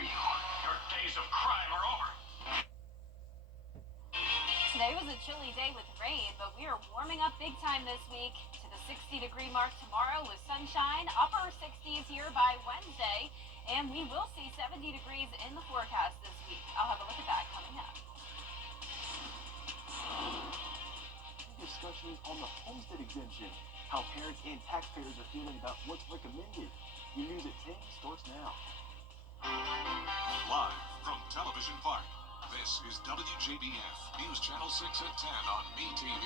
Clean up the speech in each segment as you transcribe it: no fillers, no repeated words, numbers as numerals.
Your days of crime are over. Today was a chilly day with rain, but we are warming up big time this week to the 60-degree mark tomorrow with sunshine, upper 60s here by Wednesday, and we will see 70 degrees in the forecast this week. I'll have a look at that coming up. Discussions on the homestead exemption, how parents and taxpayers are feeling about what's recommended. Your news at 10 starts now. Live from Television Park, this is WJBF, News Channel 6 at 10 on MeTV.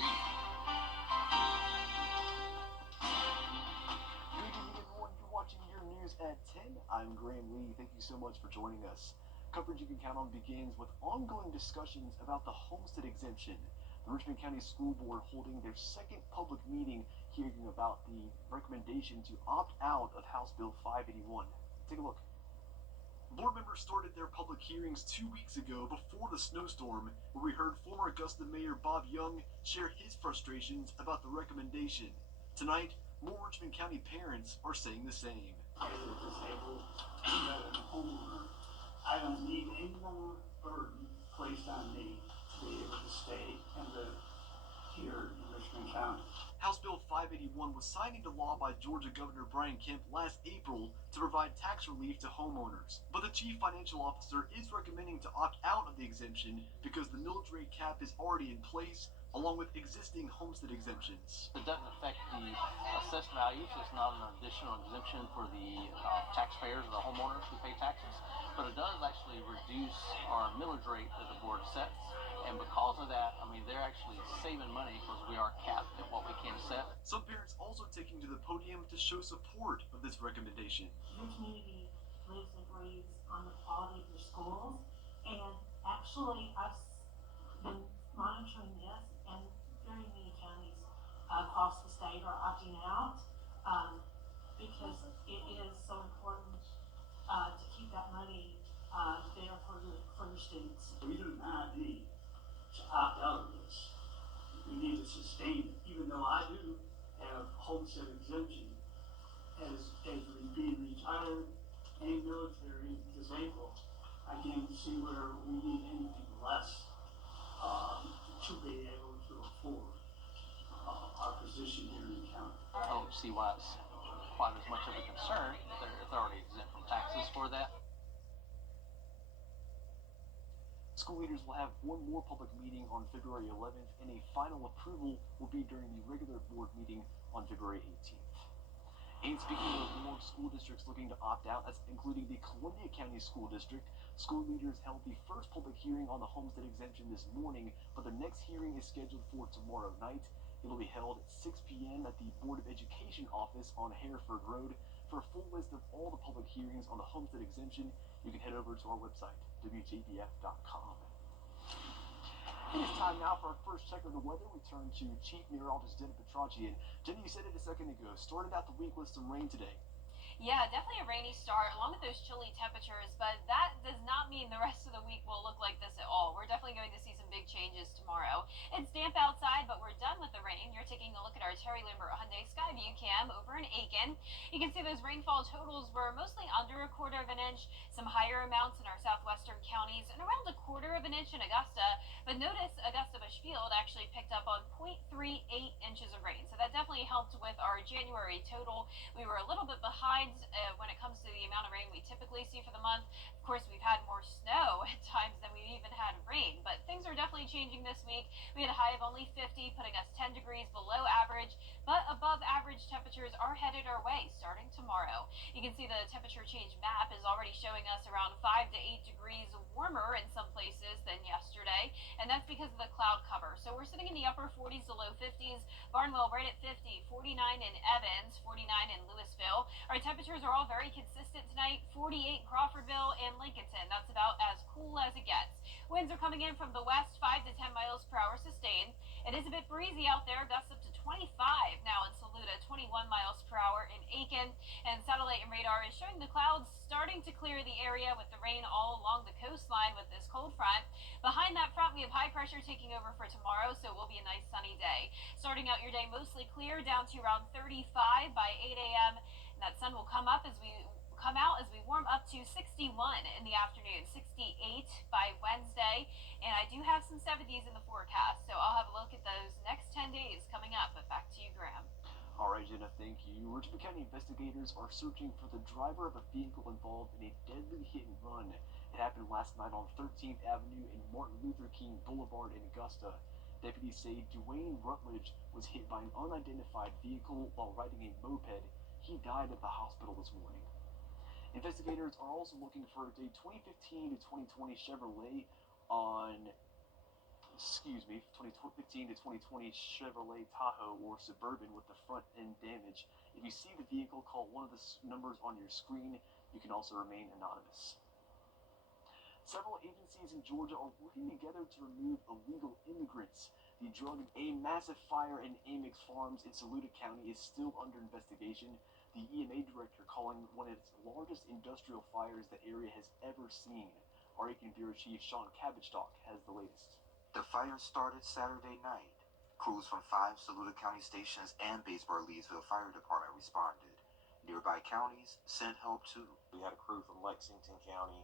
Good evening, everyone. You're watching your news at 10. I'm Graham Lee. Thank you so much for joining us. Coverage you can count on begins with ongoing discussions about the homestead exemption. The Richmond County School Board holding their second public meeting hearing about the recommendation to opt out of House Bill 581. Take a look. Board members started their public hearings 2 weeks ago before the snowstorm, where we heard former Augusta Mayor Bob Young share his frustrations about the recommendation. Tonight, more Richmond County parents are saying the same. As a disabled homeowner, I don't need any more burden placed on me to be able to stay and live here in Richmond County. House Bill 581 was signed into law by Georgia Governor Brian Kemp last April to provide tax relief to homeowners. But the chief financial officer is recommending to opt out of the exemption because the millage rate cap is already in place, along with existing homestead exemptions. It doesn't affect the assessed values. It's not an additional exemption for the taxpayers or the homeowners who pay taxes, but it does actually reduce our millage rate that the board sets. And because of that, I mean, they're actually saving money because we are capped at what we can set. Some parents also taking to the podium to show support of this recommendation. Your community lives and breathes on the quality of your schools, and actually I've been monitoring this, and very many counties across the state are opting out because it is so important to keep that money there for your students. We do not need to opt out of this. We need to sustain it, even though I do have homestead exemption as being retired and military disabled. I can't see where we need anything less to be able to afford our position here in the county. I don't see why it's quite as much of a concern if they're already exempt from taxes for that. School leaders will have one more public meeting on February 11th, and a final approval will be during the regular board meeting on February 18th. And speaking of more school districts looking to opt out, that's including the Columbia County School District, school leaders held the first public hearing on the homestead exemption this morning, but the next hearing is scheduled for tomorrow night. It'll be held at 6 p.m. at the Board of Education office on Hereford Road. For a full list of all the public hearings on the homestead exemption, you can head over to our website, WJBF.com. It is time now for our first check of the weather. We turn to Chief Meteorologist Jenny Petracci. And Jenny, you said it a second ago, started out the week with some rain today. Yeah, definitely a rainy start along with those chilly temperatures, but that does not mean the rest of the week will look like this at all. We're definitely going to see some big changes tomorrow. It's damp outside, but we're done with the rain. You're taking a look at our Terry Lambert Hyundai Skyview cam over in Aiken. You can see those rainfall totals were mostly under a quarter of an inch, some higher amounts in our southwestern counties, and around a quarter of an inch in Augusta. But notice Augusta Bushfield actually picked up on 0.38 inches of rain, so that definitely helped with our January total. We were a little bit behind when it comes to the amount of rain we typically see for the month. Of course, we've had more snow at times than we've even had rain, but things are definitely changing this week. We had a high of only 50, putting us 10 degrees below average, but above average temperatures are headed our way starting tomorrow. You can see the temperature change map is already showing us around 5 to 8 degrees warmer in some places than yesterday, and that's because of the cloud cover. So we're sitting in the upper 40s to low 50s. Barnwell right at 50, 49 in Evans, 49 in Louisville. Our temperatures are all very consistent tonight. 48 in Crawfordville and Lincolnton. That's about as cool as it gets. Winds are coming in from the west, 5 to 10 miles per hour sustained. It is a bit breezy out there. Gusts up to 25 now in Saluda, 21 miles per hour in Aiken. And satellite and radar is showing the clouds starting to clear the area with the rain all along the coastline with this cold front. Behind that front, we have high pressure taking over for tomorrow, so it will be a nice sunny day. Starting out your day mostly clear, down to around 35 by 8 a.m. And that sun will come out as we warm up to 60 in the afternoon, 68 by Wednesday, and I do have some 70s in the forecast, so I'll have a look at those next 10 days coming up. But back to you, Graham. All right, Jenna, thank you. Richmond County investigators are searching for the driver of a vehicle involved in a deadly hit and run. It happened last night on 13th Avenue and Martin Luther King Boulevard in Augusta. Deputies say Dwayne Rutledge was hit by an unidentified vehicle while riding a moped. He died at the hospital this morning. Investigators are also looking for a 2015 to 2020 Chevrolet 2015 to 2020 Chevrolet Tahoe or Suburban with the front end damage. If you see the vehicle, call one of the numbers on your screen. You can also remain anonymous. Several agencies in Georgia are working together to remove illegal immigrants. A massive fire in Amix Farms in Saluda County is still under investigation. The EMA director calling one of its largest industrial fires the area has ever seen. Our Aiken Bureau Chief Sean Cabbagestock has the latest. The fire started Saturday night. Crews from 5 Saluda County stations and Batesboro-Leesville Fire Department responded. Nearby counties sent help too. We had a crew from Lexington County.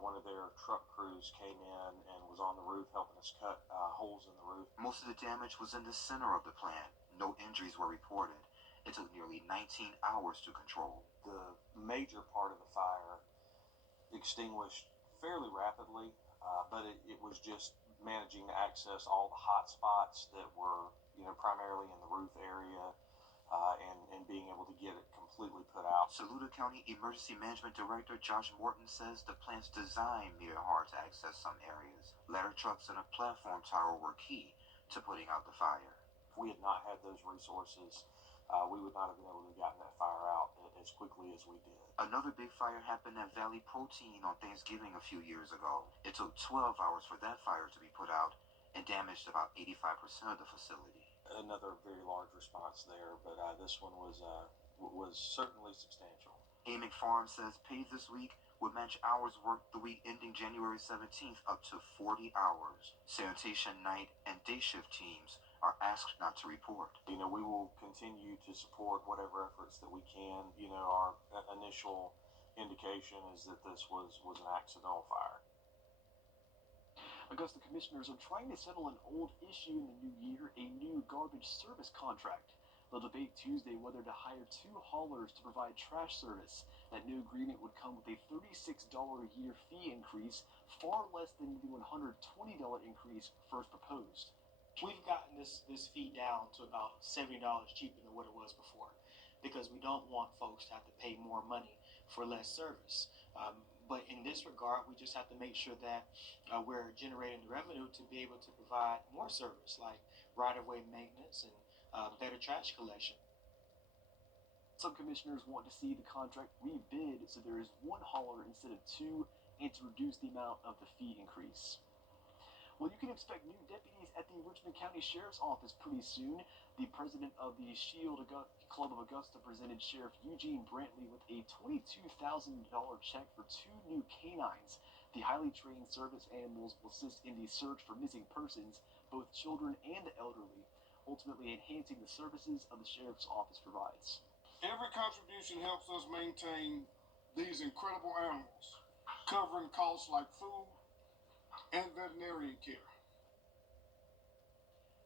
One of their truck crews came in and was on the roof helping us cut holes in the roof. Most of the damage was in the center of the plant. No injuries were reported. It took nearly 19 hours to control. The major part of the fire extinguished fairly rapidly, but it was just managing to access all the hot spots that were, primarily in the roof area, and being able to get it completely put out. Saluda County Emergency Management Director Josh Morton says the plant's design made it hard to access some areas. Ladder trucks and a platform tower were key to putting out the fire. If we had not had those resources, we would not have been able to have gotten that fire out as quickly as we did. Another big fire happened at Valley Protein on Thanksgiving a few years ago. It took 12 hours for that fire to be put out and damaged about 85% of the facility. Another very large response there, but this one was certainly substantial. Amix Farms says paid this week would match hours worked the week ending January 17th up to 40 hours. Sanitation night and day shift teams are asked not to report. We will continue to support whatever efforts that we can. Our initial indication is that this was an accidental fire. Augusta commissioners are trying to settle an old issue in the new year, a new garbage service contract. They'll debate Tuesday whether to hire 2 haulers to provide trash service. That new agreement would come with a $36 a year fee increase, far less than the $120 increase first proposed. We've gotten this fee down to about $70 cheaper than what it was before, because we don't want folks to have to pay more money for less service. But in this regard, we just have to make sure that we're generating the revenue to be able to provide more service, like right-of-way maintenance and better trash collection. Some commissioners want to see the contract rebid so there is 1 hauler instead of 2 and to reduce the amount of the fee increase. Well, you can expect new deputies at the Richmond County Sheriff's Office pretty soon. The president of the Shield Club of Augusta presented Sheriff Eugene Brantley with a $22,000 check for 2 new canines. The highly trained service animals will assist in the search for missing persons, both children and the elderly, ultimately enhancing the services of the Sheriff's Office provides. Every contribution helps us maintain these incredible animals, covering costs like food and veterinarian care.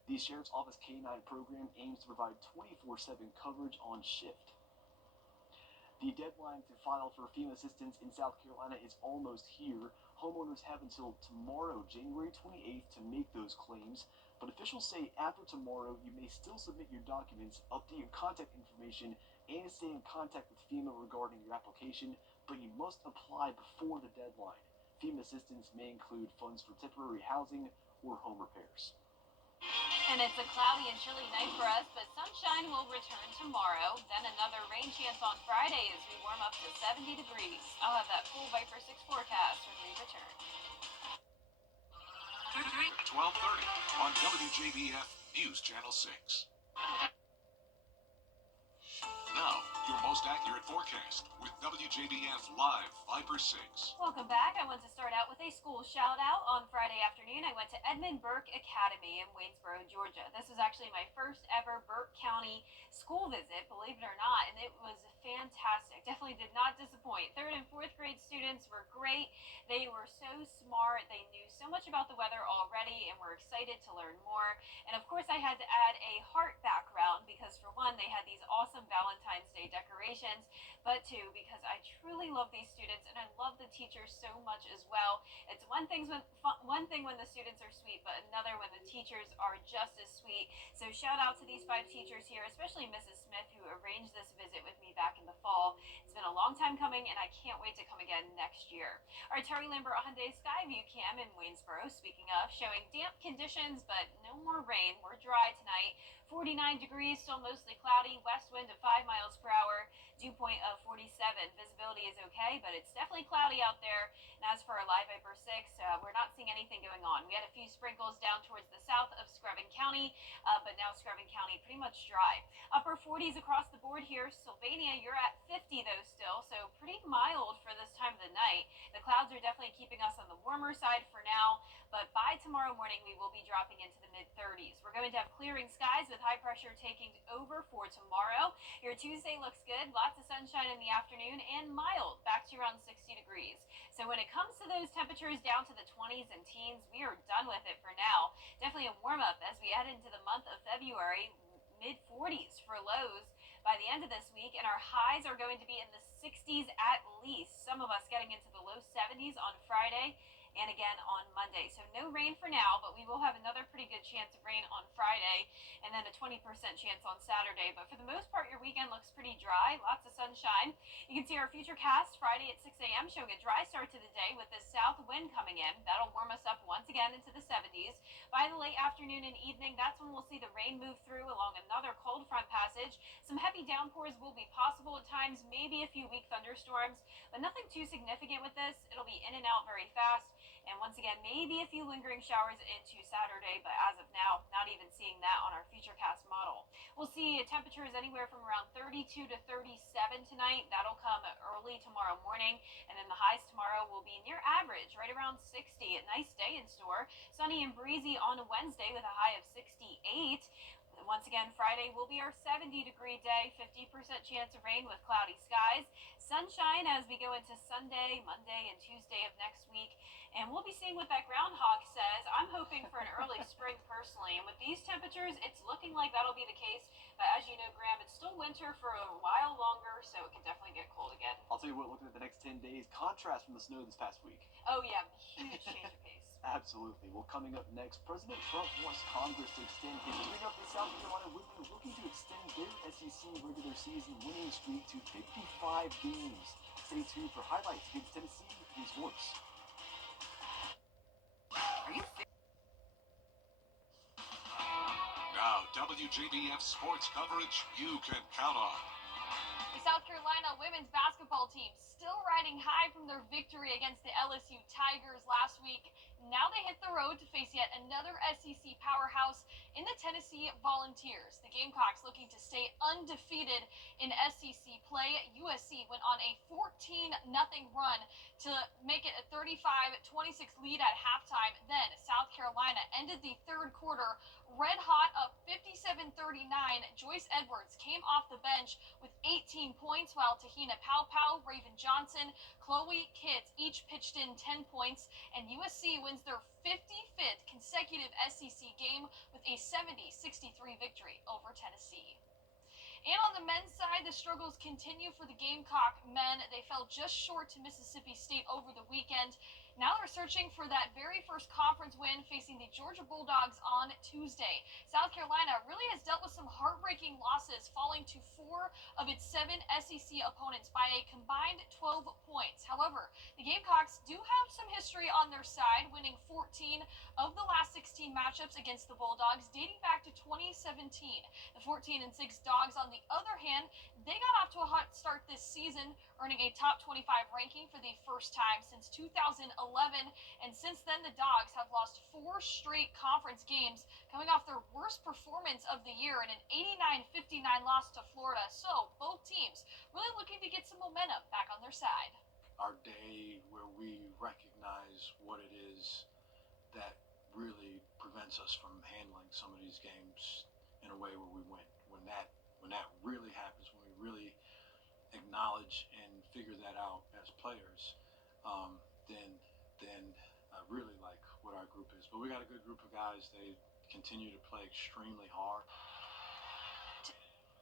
The Sheriff's Office K-9 program aims to provide 24/7 coverage on shift. The deadline to file for FEMA assistance in South Carolina is almost here. Homeowners have until tomorrow, January 28th, to make those claims. But officials say after tomorrow, you may still submit your documents, update your contact information, and stay in contact with FEMA regarding your application, but you must apply before the deadline. FEMA assistance may include funds for temporary housing or home repairs. And it's a cloudy and chilly night for us, but sunshine will return tomorrow. Then another rain chance on Friday as we warm up to 70 degrees. I'll have that full Viper 6 forecast when we return. 12:30 on WJBF News Channel 6. Now, Your most accurate forecast with WJBF Live Viper 6. Welcome back. I want to start out with a school shout out. On Friday afternoon, I went to Edmund Burke Academy in Waynesboro, Georgia. This was actually my first ever Burke County school visit, believe it or not, and it was fantastic. Definitely did not disappoint. 3rd and 4th grade students were great. They were so smart. They knew so much about the weather already and were excited to learn more. And of course, I had to add a heart background because, for one, they had these awesome Valentine's Day decorations, but two, because I truly love these students and I love the teachers so much as well. It's one thing when the students are sweet, but another when the teachers are just as sweet. So shout out to these 5 teachers here, especially Mrs. Smith, who arranged this visit with me back in the fall. It's been a long time coming, and I can't wait to come again next year. Our Terry Lambert Hyundai Skyview cam in Waynesboro, speaking of, showing damp conditions, but no more rain. We're dry tonight. 49 degrees, still mostly cloudy, west wind of 5 miles per hour, dew point of 47. Visibility is okay, but it's definitely cloudy out there. And as for our Live Viper 6, we're not seeing anything going on. We had a few sprinkles down towards the south of Screven County, but now Screven County pretty much dry. Upper 40s across the board here. Sylvania, you're at 50 though still, so pretty mild for this time of the night. The clouds are definitely keeping us on the warmer side for now, but by tomorrow morning we will be dropping into the mid-30s. We're going to have clearing skies with high pressure taking over for tomorrow. Your Tuesday looks good. Lots of sunshine in the afternoon and mild, back to around 60 degrees. So when it comes to those temperatures down to the 20s and teens, we are done with it for now. Definitely a warm-up as we head into the month of February, mid-40s for lows by the end of this week, and our highs are going to be in the 60s at least. Some of us getting into the low 70s on Friday and again on Monday. So no rain for now, but we will have another pretty good chance of rain on Friday and then a 20% chance on Saturday. But for the most part, your weekend looks pretty dry, lots of sunshine. You can see our futurecast Friday at 6 a.m. showing a dry start to the day with this south wind coming in. That'll warm us up once again into the 70s. By the late afternoon and evening, that's when we'll see the rain move through along another cold front passage. Some heavy downpours will be possible at times, maybe a few weak thunderstorms, but nothing too significant with this. It'll be in and out very fast. And once again, maybe a few lingering showers into Saturday, but as of now, not even seeing that on our futurecast model. We'll see temperatures anywhere from around 32 to 37 tonight. That'll come early tomorrow morning, and then the highs tomorrow will be near average, right around 60. A nice day in store. Sunny and breezy on Wednesday with a high of 68. Once again, Friday will be our 70-degree day, 50% chance of rain with cloudy skies. Sunshine as we go into Sunday, Monday, and Tuesday of next week. And we'll be seeing what that groundhog says. I'm hoping for an early spring personally. And with these temperatures, it's looking like that'll be the case. But as you know, Graham, it's still winter for a while longer, so it can definitely get cold again. I'll tell you what, looking at the next 10 days, contrast from the snow this past week. Oh, yeah, huge change of pace. Absolutely. Well, coming up next, President Trump wants Congress to extend his ring up the South Carolina women looking to extend their SEC regular season winning streak to 55 games. Stay tuned for highlights against Tennessee and sports. Now, WJBF sports coverage you can count on. The South Carolina women's basketball team still riding high from their victory against the LSU Tigers last week. Now they hit the road to face yet another SEC powerhouse in the Tennessee Volunteers. The Gamecocks looking to stay undefeated in SEC play. USC went on a 14-0 run to make it a 35-26 lead at halftime. Then South Carolina ended the third quarter red hot, up 57-39. Joyce Edwards came off the bench with 18 points, while Tahina Powpow, Raven Johnson, Chloe Kitts each pitched in 10 points, and USC wins their 55th consecutive SEC game with a 70-63 victory over Tennessee. And on the men's side, the struggles continue for the Gamecock men. They fell just short to Mississippi State over the weekend. Now they're searching for that very first conference win, facing the Georgia Bulldogs on Tuesday. South Carolina really has dealt with some heartbreaking losses, falling to 4 of its 7 SEC opponents by a combined 12 points. However, the Gamecocks do have some history on their side, winning 14 of the last 16 matchups against the Bulldogs, dating back to 2017. The 14-6 Dogs, on the other hand, they got off to a hot start this season, earning a top 25 ranking for the first time since 2011. 11. And since then, the Dogs have lost 4 straight conference games, coming off their worst performance of the year in an 89-59 loss to Florida. So both teams really looking to get some momentum back on their side. Our day where we recognize what it is that really prevents us from handling some of these games in a way where we win. When that really happens, when we really acknowledge and figure that out as players, then I really like what our group is. But we got a good group of guys. They continue to play extremely hard.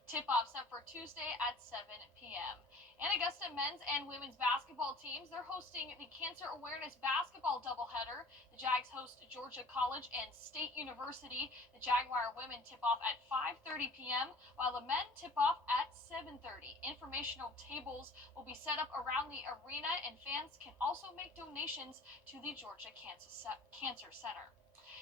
Tip-off set for Tuesday at 7 p.m. And Augusta men's and women's basketball teams, they're hosting the Cancer Awareness Basketball doubleheader. The Jags host Georgia College and State University. The Jaguar women tip off at 5:30 p.m., while the men tip off at 7:30. Informational tables will be set up around the arena, and fans can also make donations to the Georgia Cancer Center.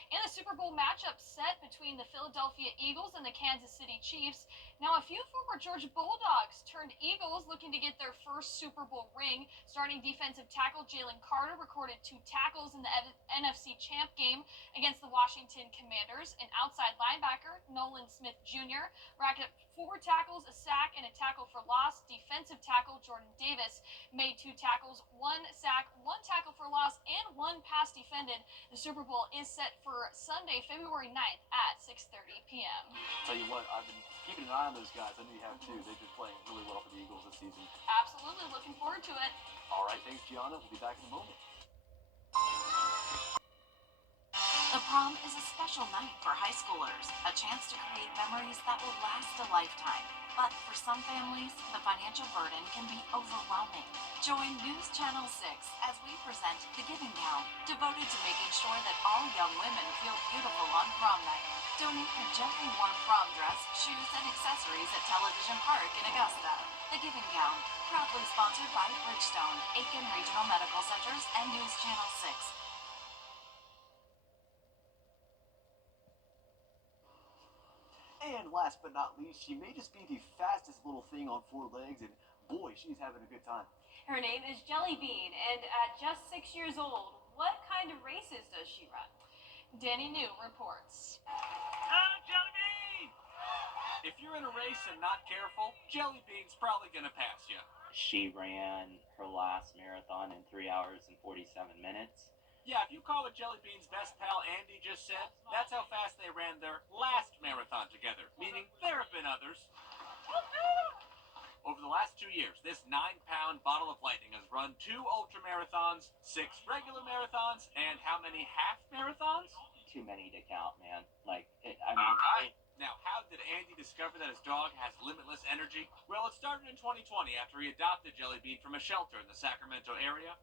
And the Super Bowl matchup set between the Philadelphia Eagles and the Kansas City Chiefs. Now, a few former Georgia Bulldogs turned Eagles looking to get their first Super Bowl ring. Starting defensive tackle Jalen Carter recorded 2 tackles in the NFC Champ game against the Washington Commanders. And outside linebacker Nolan Smith Jr. racked up 4 tackles, a sack, and a tackle for loss. Defensive tackle Jordan Davis made 2 tackles, 1 sack, 1 tackle for loss, and 1 pass defended. The Super Bowl is set for Sunday, February 9th at 6:30 p.m. Tell you what, I've been keeping an eye on those guys. I know you have too. They've been playing really well for the Eagles this season. Absolutely, looking forward to it. All right, thanks, Gianna. We'll be back in a moment. The prom is a special night for high schoolers, a chance to create memories that will last a lifetime. But for some families, the financial burden can be overwhelming. Join News Channel 6 as we present The Giving Gown, devoted to making sure that all young women feel beautiful on prom night. Donate your gently warm prom dress, shoes, and accessories at Television Park in Augusta. The Giving Gown, proudly sponsored by Bridgestone, Aiken Regional Medical Centers, and News Channel 6. And last but not least, she may just be the fastest little thing on 4 legs, and boy, she's having a good time. Her name is Jelly Bean, and at just 6 years old, what kind of races does she run? Danny New reports. Jelly Bean! If you're in a race and not careful, Jelly Bean's probably gonna pass you. She ran her last marathon in 3 hours and 47 minutes. Yeah, if you call what Jelly Bean's best pal Andy just said, that's how fast they ran their last marathon together, meaning there have been others. Over the last 2 years, this 9-pound bottle of lightning has run 2 ultra marathons, 6 regular marathons, and how many half marathons? Too many to count, man. All right. Now, how did Andy discover that his dog has limitless energy? Well, it started in 2020 after he adopted Jelly Bean from a shelter in the Sacramento area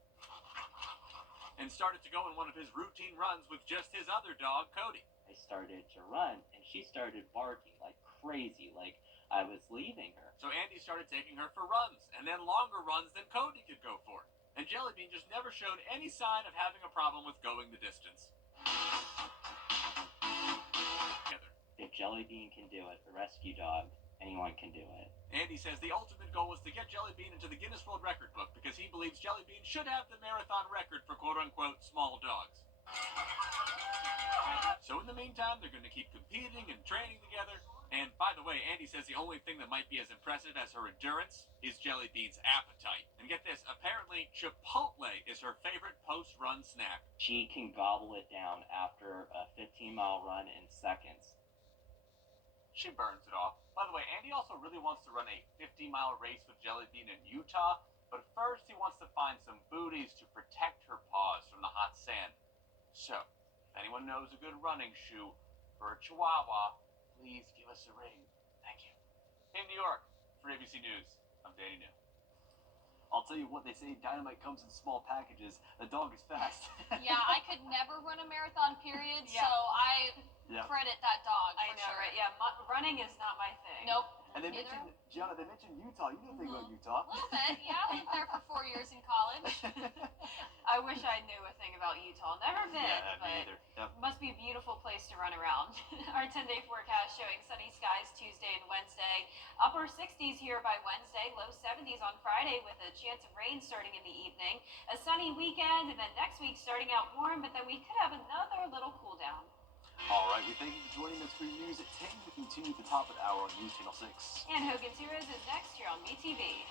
and started to go in one of his routine runs with just his other dog, Cody. I started to run, and she started barking like crazy, like I was leaving her. So Andy started taking her for runs, and then longer runs than Cody could go for. And Jelly Bean just never showed any sign of having a problem with going the distance. If Jelly Bean can do it, a rescue dog, anyone can do it. Andy says the ultimate goal was to get Jelly Bean into the Guinness World Record book because he believes Jelly Bean should have the marathon record for quote-unquote small dogs. So in the meantime, they're going to keep competing and training together. And by the way, Andy says the only thing that might be as impressive as her endurance is Jelly Bean's appetite. And get this, apparently Chipotle is her favorite post-run snack. She can gobble it down after a 15-mile run in seconds. She burns it off. By the way, Andy also really wants to run a 50-mile race with Jelly Bean in Utah, but first he wants to find some booties to protect her paws from the hot sand. So, if anyone knows a good running shoe for a Chihuahua, please give us a ring. Thank you. In New York, for ABC News, I'm Danny New. I'll tell you what, they say dynamite comes in small packages. The dog is fast. Yeah, I could never run a marathon, period, Yeah. so I credit that dog. I know, right? Yeah, running is not my thing. Nope. And they Neither. mentioned, Gianna, they mentioned Utah. You know anything about Utah. A little bit, yeah. I lived there for 4 years in college. I I wish I knew a thing about Utah. Never been, Yeah, me but either. Yep. must be a beautiful place to run around. Our 10-day forecast showing sunny skies Tuesday and Wednesday. Upper 60s here by Wednesday, low 70s on Friday with a chance of rain starting in the evening. A sunny weekend, and then next week starting out warm, but then we could have another little cool down. All right, we thank you for joining us for your news at 10. We continue at the top of the hour on News Channel 6. And Hogan's Heroes is next here on BTV.